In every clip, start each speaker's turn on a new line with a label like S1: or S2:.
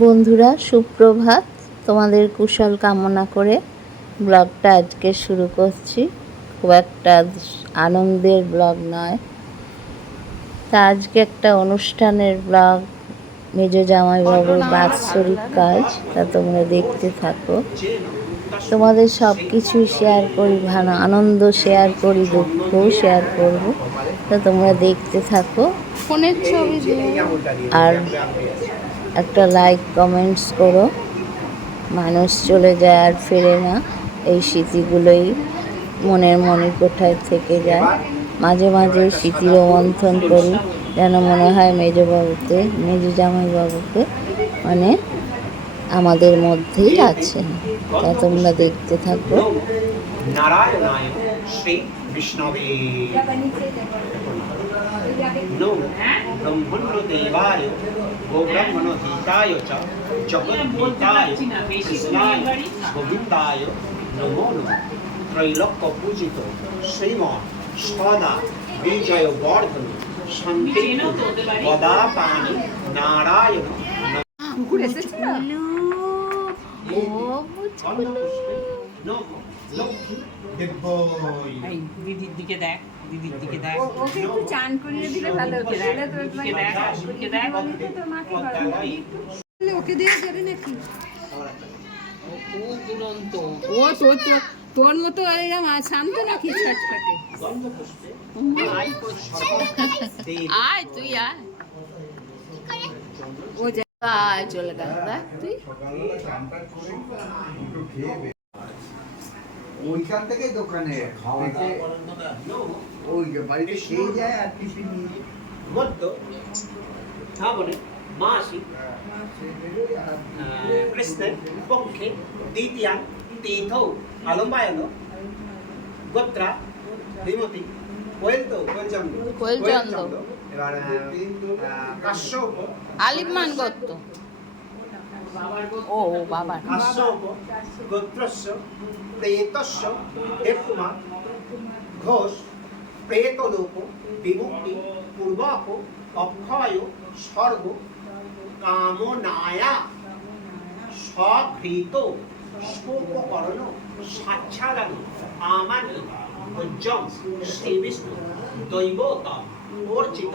S1: বন্ধুরা সুপ্রভাত। তোমাদের কুশল কামনা করে ব্লগটা আজকে শুরু করছি। খুব একটা আনন্দের ব্লগ নয়। তা আজকে একটা অনুষ্ঠানের ব্লগ। মেজ জামাইবাবুর বাৎসরিক কাজ তা তোমরা দেখতে থাকো। তোমাদের সব কিছুই শেয়ার করি ভালো আনন্দ শেয়ার করি দুঃখও শেয়ার করব। তা তোমরা দেখতে থাকো।
S2: ফোনের ছবি
S1: আর একটা লাইক কমেন্টস করো। মানুষ চলে যায় আর ফেরে না। এই স্মৃতিগুলোই মনের মনের কোঠায় থেকে যায়। মাঝে মাঝে স্মৃতি রোমন্থন করি, যেন মনে হয় মেজবাবুকে মেজ জামাইবাবুকে মানে আমাদের মধ্যেই আছে। তা তোমরা দেখতে থাকো।
S3: শ্রী নম ব্রহ্মণ্যদেবায় গোব্রহ্মণহিতায় চ জগদ্ভীতায় কৃষ্ণায় গোবিন্দায় নমো নমঃ ত্রৈলোক্য পূজিত শ্রীমৎ সদা বিজয় বর্ধন শান্তি গদা পানি নারায়ণ
S2: না
S4: এই দিদির দিকে দেখ দিদির দিকে দেখ।
S2: ওকে একটু চান করিয়ে দিলে ভালো হতো তাহলে তো
S4: দিকে দেখ দিকে দেখ।
S2: তোর মাকে ঘরে ওকে দিয়ে যাবে নাকি?
S4: ও দুরন্ত
S2: ও তোর তোর তোর মতো এরকম শান্ত নাকি ছটফটে?
S4: আয় তুই আয়।
S2: ও যা
S4: চলে গেল তুই।
S5: ওইখান থেকে দোকানে ওই যে বাড়িতে সেই যায় আর টিফিন
S3: হ্যাঁ বলে মাসি
S5: সে বেরোয় আর
S3: কৃষ্ণের পক্ষে দ্বিতীয়া তীর্থ আলম্বায়ন গোত্রা বিমতি কোয়েল তো কোয়েলচন্দ্র।
S4: কোয়েলচন্দ্র।
S3: এবার কাশ্যপ
S4: আলিমান করত ও ও বাবা
S3: কাশ্যপ গোত্রস্য, প্রেতস্য দেবকুমার ঘোষ প্রেতলোক বিমুক্তি পূর্বক অক্ষয়, স্বর্গ, কামনায়া স্বঘৃত স্পোপকরণ সাচ্ছাদন, আমানি উজ্জম শ্রী বিষ্ণু দৈবত অর্চিত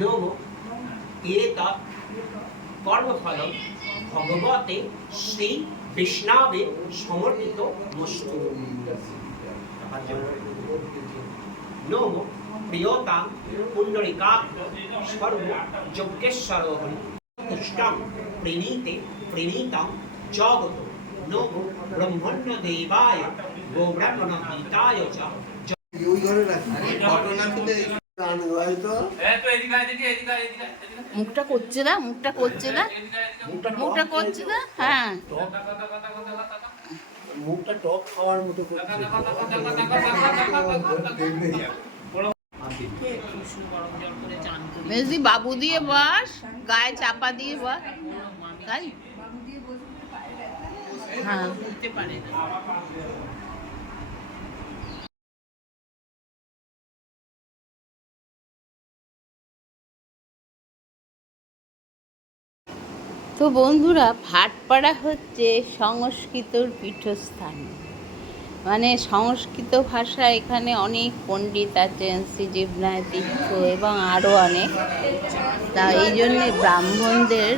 S3: নম ভগবতে শ্রী বিষ্ণাবে সমর্পিত মস্তু নম প্রিয়তাম পুণ্ডরিকা সর্ব যজ্ঞেশ্বর পুষ্টম প্রণীতে প্রণীতম জগত ব্রহ্মণ্য দেবায় গীতায় চ
S4: মুখটা করছে না মুখটা করছে না। মুখটা করছে না? হ্যাঁ।
S5: মুখটা টক খাওয়ার মতো করছে।
S4: মেজদি বাবু দিয়ে বাস গায়ে চাপা দিয়ে বাস। তাই? হ্যাঁ। পারে না।
S1: তো বন্ধুরা ভাটপাড়া হচ্ছে সংস্কৃতর পীঠস্থান। মানে সংস্কৃত ভাষা এখানে অনেক পণ্ডিত আছেন শ্রীজীবনায় তীর্থ এবং আরও অনেক। তা এই জন্যে ব্রাহ্মণদের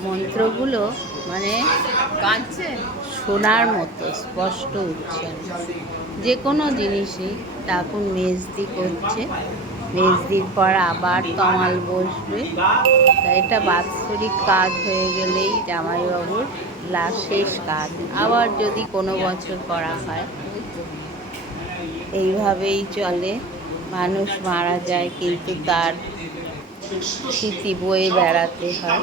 S1: মন্ত্রগুলো মানে কাঁদছে শোনার মতো স্পষ্ট উচ্চারণ যে কোনো জিনিসই এখন মেজদি করছে মেজদির পর আবার তমাল বসবে তা এটা বাৎসরিক কাজ হয়ে গেলেই জামাইবাবুর শেষ কাজ আবার যদি কোনো বছর করা হয় এইভাবেই চলে মানুষ মারা যায় কিন্তু তার স্মৃতি বয়ে বেড়াতে হয়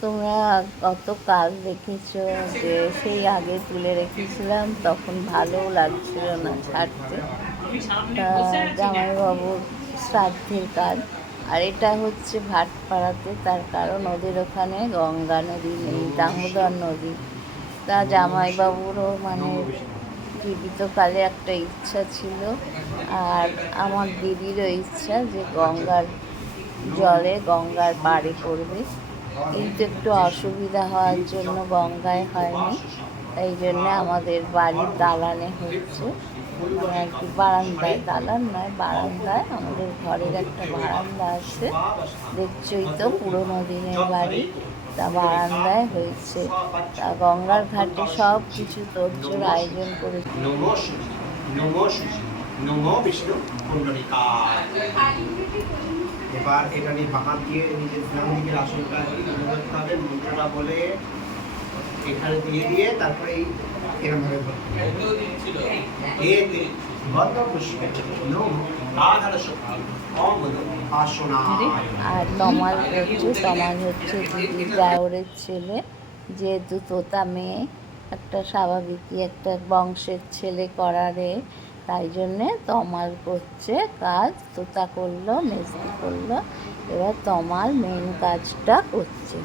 S1: তোমরা কত কাজ দেখেছ যে সেই আগে তুলে রেখেছিলাম, তখন ভালো লাগছিল না ছাড়তে। জামাইবাবুর শ্রাদ্ধের কাজ, আর এটা হচ্ছে ভাটপাড়াতে, তার কারণ ওদের ওখানে গঙ্গা নদী নেই, দামোদর নদী। তা জামাইবাবুরও মানে জীবিতকালে একটা ইচ্ছা ছিল, আর আমার দিদিরও ইচ্ছা যে গঙ্গার জলে গঙ্গার পাড়ে করবে। কিন্তু একটু অসুবিধা হওয়ার জন্য গঙ্গায় হয়নি। এই জন্যে আমাদের বাড়ির দালানে হচ্ছে মানে আর কি বারান্দায়, দালান নয়, বারান্দায়। আমাদের ঘরের একটা বারান্দা আছে। দেখছই তো পুরোনো দিনের বাড়ি। তা বারান্দায় হয়েছে। তা গঙ্গার ঘাটে সব কিছু তোরজোর আয়োজন করেছে
S3: বিষ্ণু এবার এটা নিয়ে দিয়ে নিজের করতে হবে মন্ত্রটা বলে এখানে দিয়ে দিয়ে তারপরে এই এরকম ভাবে
S1: আর হচ্ছে হচ্ছে ছেলে, যেহেতু তোতা মেয়ে, একটা স্বাভাবিকই একটা বংশের ছেলে করারে তাই জন্যে তমাল করছে কাজ তোতা করল মেজদি করল এবার তমাল মেন কাজটা করছে।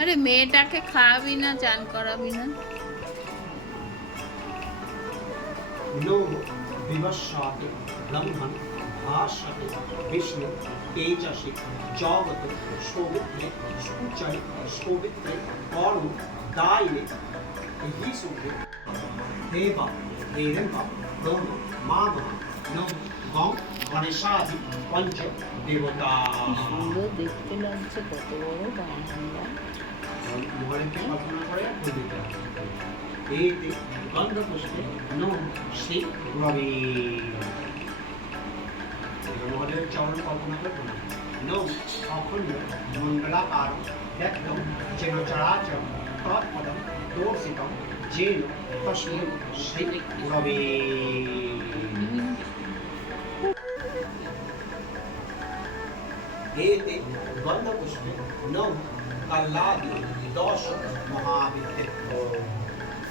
S4: আরে মেয়েটাকে খাওয়াবি না চান করাবি না।
S3: নম বিবস্বাতে ব্রহ্মণ ভাষাতে বিষ্ণু তেজসে জগত সৌমিত্রে সুচয় সৌমিত্রে অরু দায়নে হি সুখে দেবা দেবা ব্রহ্ম মাম নম গং গণেশাদি পঞ্চ দেবতা
S1: সুন্দর দেখতে লাগছে কত বড় বারান্দা
S3: মহাদেবকে কল্পনা করে ফুল পুষ্পে নম শ্রী রবি মহাদেবের চরণ কল্পনা করে প্রণাম নম অখণ্ড মঙ্গলাকার ব্যক্তম যেন চরাচর তৎপদম দর্শিতম যেন তস্মিন শ্রী রবি এতে গন্ধপুষ্পে নম কাল্লাদি দশ মহাবিদ্যে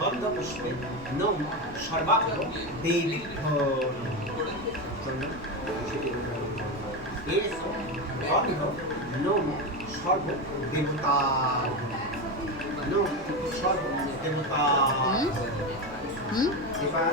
S3: গন্ধপুষ্পে নম সর্বাভ্য দেবেভ্য এসো গন্ধ নম সর্ব দেবতা। নম সর্ব দেবতা। এবার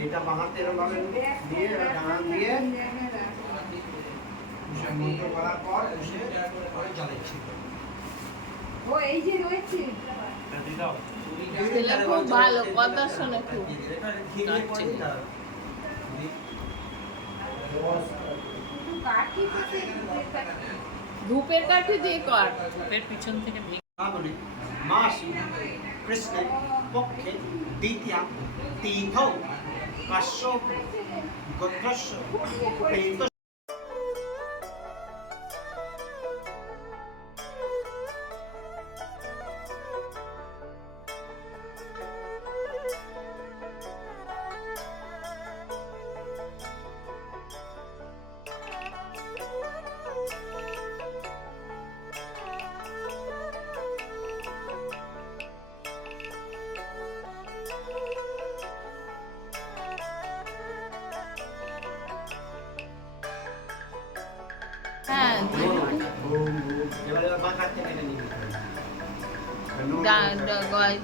S5: এইটা বাহাতে এরকম ভাবে দিয়ে এবার দিয়ে
S3: মন্ত্র করার পর বসে পরে ছিল
S2: ও এই যে রয়েছে।
S4: খুব ভালো কথা শোনে খুব। ধূপের কাঠি দিয়ে কর।
S3: রাবণে মাসি কৃষ্ণের পক্ষে দ্বিতীয়া তীর্থ কাশ্যপ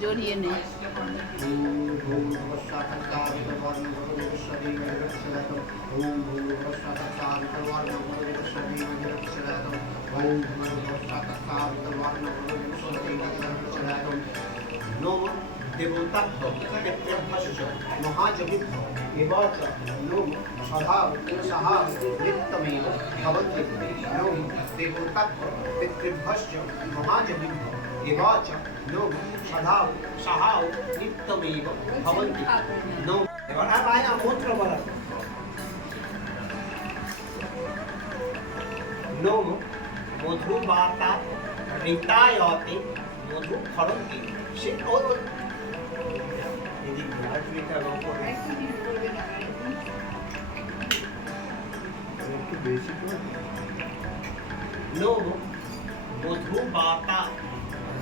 S4: জড়িয়ে নে
S3: নম দেবতাত্ম ক্ষেত্রভ্যস্য মহাজবিদ্ধ এবাচ নম সদা সাহা নিত্যমেব ভবন্তি নম দেবতাত্ম পিতৃভ্যস্য মহাজবিদ্ধ এবাচ নম সদা সাহা নিত্যমেব ভবন্তি নম এবার আর আয় মন্ত্র বলা নম মধুবাতা ঋতায়তে মধু ফরন্তি সে ও ও- এদিক দিয়ে, আর তুমি এটা রং করবে।
S2: একটু দিন করবে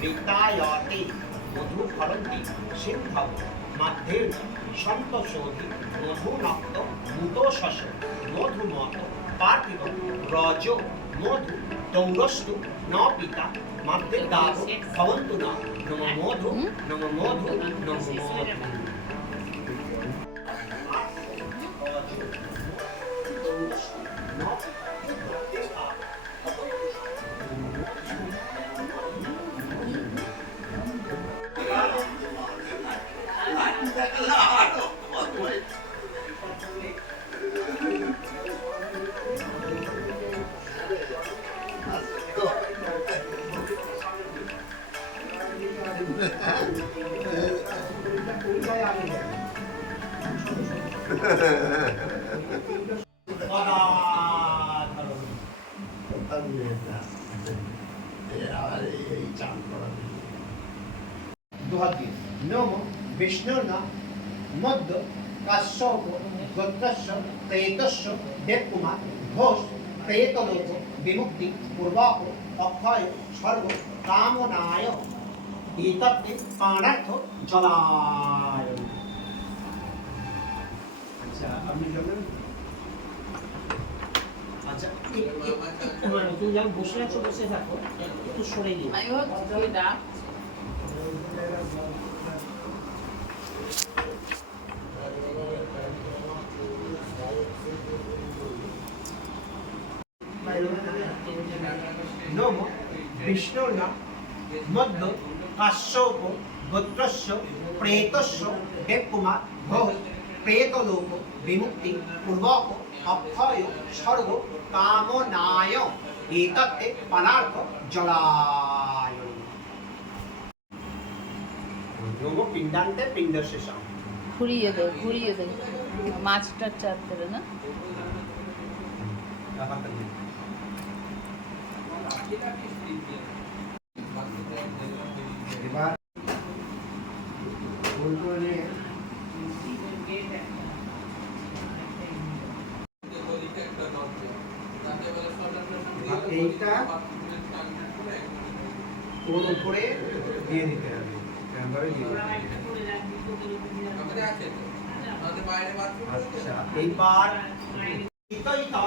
S3: মধুবাতা মধু ফরন্তি সিদ্ধব মধ্যে সন্তোষোধি মধুনক্ত মুতোষস মধুমত পার্থিব রজ মধু দৌরস্তু ন পিতা মধ্যে দাব ভবন্তু না নম মধু নম মধু নম মধু দুহাতি নম নাম কাশ্যপ গোত্রস্য প্রেতস্য দেবকুমার ঘোষ প্রেতলোক বিমুক্তি পূর্বক অক্ষয় স্বর্গ কামনায় এতত্তে পাণার্থ জলায় আচ্ছা আপনি যাবেন আচ্ছা এ- এ- একটু মানে তুমি যখন বসে আছো বসে থাকো। একটু সরে গিয়ে। নম বিষ্ণুর নাম। মধ্য কাশ্যপ গোত্রস্য প্রেতস্য দেবকুমার ঘোষ প্রেতলোক বিমুক্তি পূর্বক অক্ষয় স্বর্গ কামনায় এতত্তে পানার্থ জলায় পিণ্ডান্তে পিণ্ড শেষম
S4: ঘুরিয়ে দে ঘুরিয়ে দে মাছটার চার করে না
S5: এবার গোল করে নিয়ে এইটা ওর উপরে দিয়ে দিতে হবে। দিয়ে আচ্ছা
S3: এইবার ইতইতা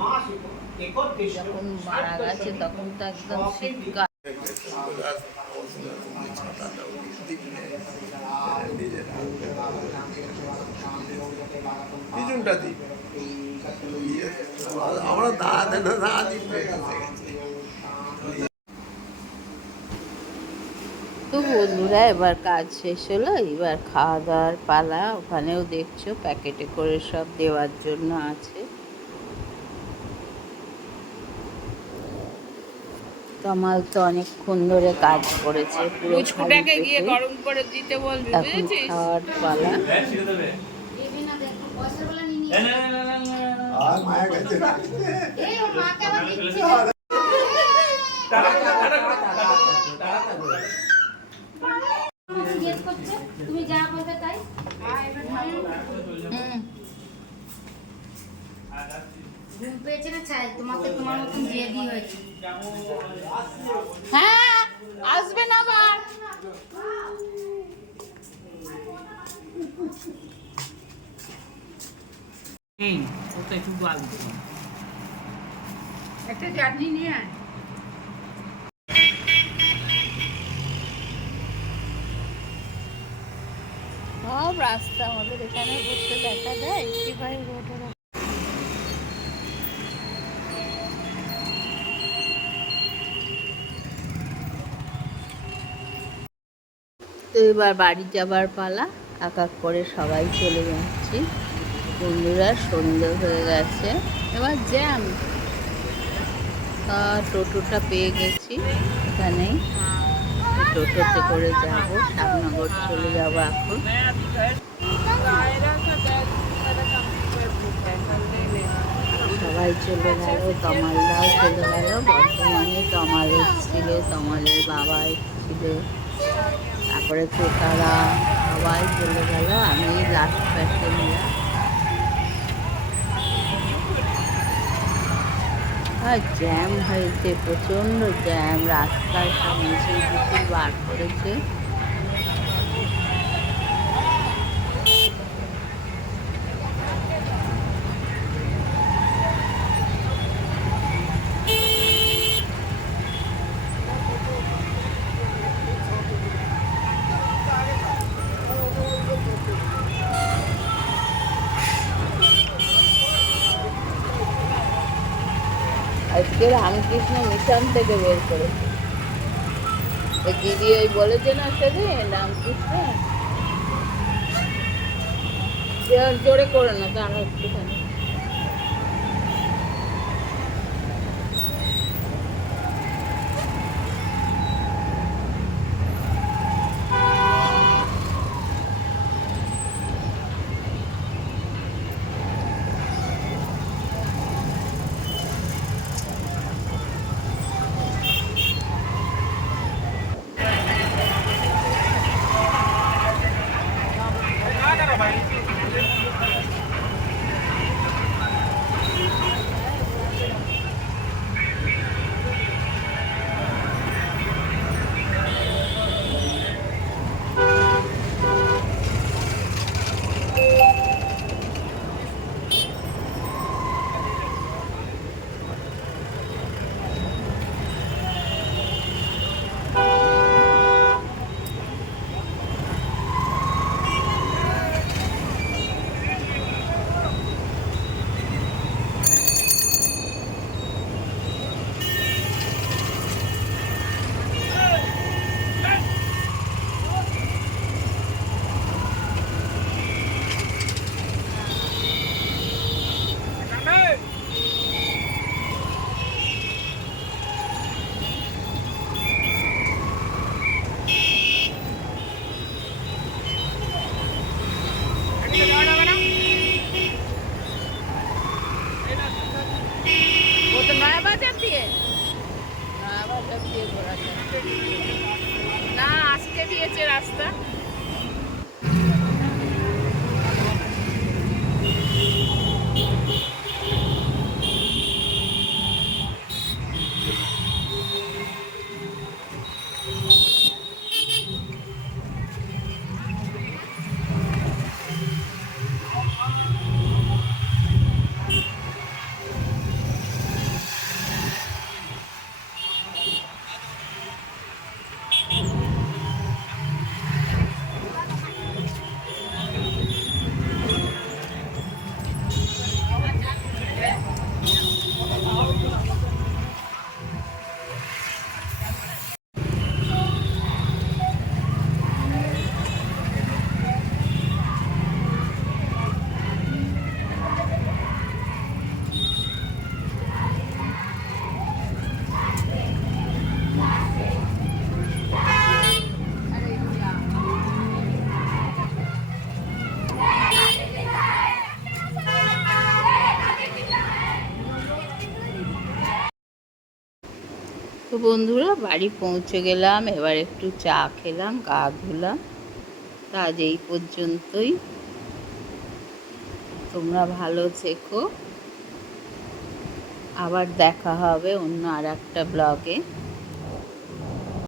S3: মাসিক একত্রিশ
S4: যখন মারা গেছে তখন তো একদম শীতকাল।
S5: পিছনটা দিই আমরা দাঁড়াতে না দাঁড়াতে
S1: তো বন্ধুরা এবার কাজ শেষ হলো। এবার খাওয়া দাওয়ার পালা ওখানেও দেখছ প্যাকেটে করে সব দেওয়ার জন্য আছে। তমাল তো অনেকক্ষণ ধরে কাজ করেছে পুরো
S4: গিয়ে গরম করে দিতে বলবি
S1: এখন খাওয়ার পালা।
S6: তুমি যা না চাই তোমাকে তোমার মতন দিয়ে হয়েছে
S4: হ্যাঁ আসবে না আবার। ওটা একটু জল দিবি একটা চাটনি নিয়ে আয়।
S1: সব রাস্তা আমাদের এখানে বসে দেখা যায় কি ভাই রোডের তো এবার বাড়ি যাবার পালা এক এক করে সবাই চলে যাচ্ছি। বন্ধুরা সন্ধে হয়ে গেছে। এবার জ্যাম টোটোটা পেয়ে গেছি এখানেই। টোটোতে করে যাব শ্যামনগর চলে যাব এখন। সবাই চলে গেল, তমালদাও চলে গেল। বর্তমানে তমাল এসেছিল, তমালের বাবা এসেছিল। তারপরে তোতারা সবাই চলে গেল। আমি লাস্ট প্যাসেঞ্জার জ্যাম হয়েছে প্রচণ্ড জ্যাম রাস্তায় সব মিছিল মিছিল বার করেছে। আজকে রামকৃষ্ণ মিশন থেকে বের করেছে। দিদি ওই বলেছে না সেদিন রামকৃষ্ণ। জোরে করে না তারা একটুখানি। বন্ধুরা, বাড়ি পৌঁছে গেলাম, এবার একটু চা খেলাম, গা ধুলাম। আজ এই পর্যন্তই। তোমরা ভালো থেকো। আবার দেখা হবে অন্য আর একটা ব্লগে।